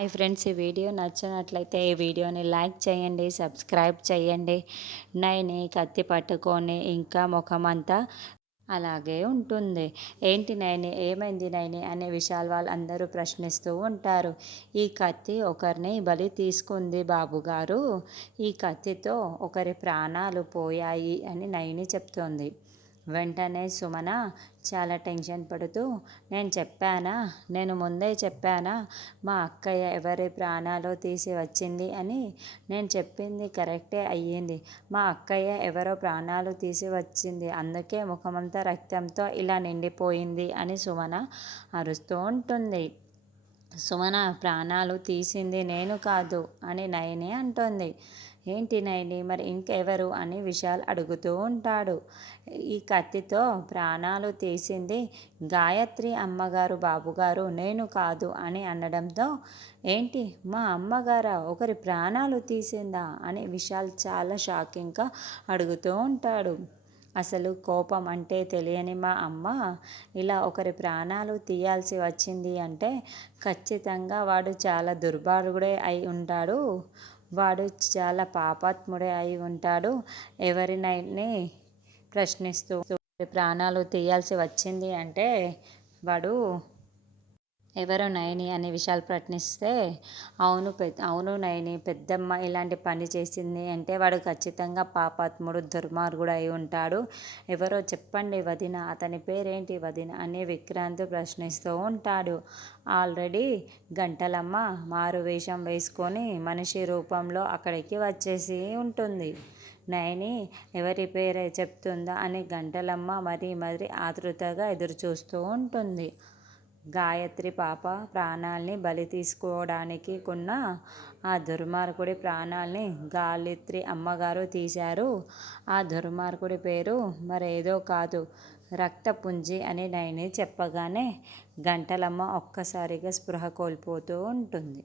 Hi friends ఈ video నచ్చినట్లయితే ఈ వీడియోని లైక్ చేయండి సబ్స్క్రైబ్ చేయండి. నైని కత్తి పట్టుకొని ఇంకా ముఖం అంతా అలాగే ఉంటుంది. ఏంటి నైని ఏమైంది నైని అనే విషయాలు వాళ్ళు అందరూ ప్రశ్నిస్తూ ఉంటారు. ఈ కత్తి ఒకరిని బలి తీసుకుంది బాబుగారు ఈ కత్తితో ఒకరి ప్రాణాలు పోయాయి అని నైని చెప్తోంది. వెంటనే సుమన చాలా టెన్షన్ పడుతూ నేను చెప్పానా? నేను ముందే చెప్పానా? మా అక్కయ్య ఎవరి ప్రాణాలు తీసి వచ్చింది అని? నేను చెప్పింది కరెక్టే అయ్యింది. మా అక్కయ్య ఎవరో ప్రాణాలు తీసి వచ్చింది. అందుకే ముఖమంతా రక్తంతో ఇలా నిండిపోయింది అని సుమన అరుస్తూ ఉంటుంది. సుమన ప్రాణాలు తీసింది నేను కాదు అని నయని అంటోంది. ఏంటి నైని మరి ఇంకెవరు? అని విశాల్ అడుగుతూ ఉంటాడు. ఈ కత్తితో ప్రాణాలు తీసింది గాయత్రి అమ్మగారు బాబుగారు. నేను కాదు అని అనడంతో ఏంటి? మా అమ్మగారా? ఒకరి ప్రాణాలు తీసిందా? అని విశాల్ చాలా షాకింగ్గా అడుగుతూ ఉంటాడు. అసలు కోపం అంటే తెలియని మా అమ్మ ఇలా ఒకరి ప్రాణాలు తీయాల్సి వచ్చింది అంటే ఖచ్చితంగా వాడు చాలా దుర్భార్గుడే అయి ఉంటాడు. వాడు చాలా పాపాత్ముడే అయి ఉంటాడు. ఎవరినైనా ప్రశ్నిస్తూ ప్రాణాలు తీయాల్సి వచ్చింది అంటే వాడు ఎవరు నయని అనే విషయాలు ప్రశ్నిస్తే అవును పెద్ద అవును నయని పెద్దమ్మ ఇలాంటి పని చేసింది అంటే వాడు ఖచ్చితంగా పాపాత్ముడు దుర్మార్గుడు అయి ఉంటాడు. ఎవరో చెప్పండి వదిన అతని పేరేంటి వదిన అని విక్రాంత్ ప్రశ్నిస్తూ ఉంటాడు. ఆల్రెడీ గంటలమ్మ మారు వేషం వేసుకొని మనిషి రూపంలో అక్కడికి వచ్చేసి ఉంటుంది. నయని ఎవరి పేరే చెప్తుందా అని గంటలమ్మ మరీ మరీ ఆతృతగా ఎదురు చూస్తూ ఉంటుంది. గాయత్రి పాప ప్రాణాల్ని బలి తీసుకోవడానికి కొన్న ఆ దుర్మార్గుడి ప్రాణాల్ని గాయత్రి అమ్మగారు తీశారు. ఆ దుర్మార్గుడి పేరు మరేదో కాదు రక్తపుంజి అని నైని చెప్పగానే గంటలమ్మ ఒక్కసారిగా స్పృహ కోల్పోతూ ఉంటుంది.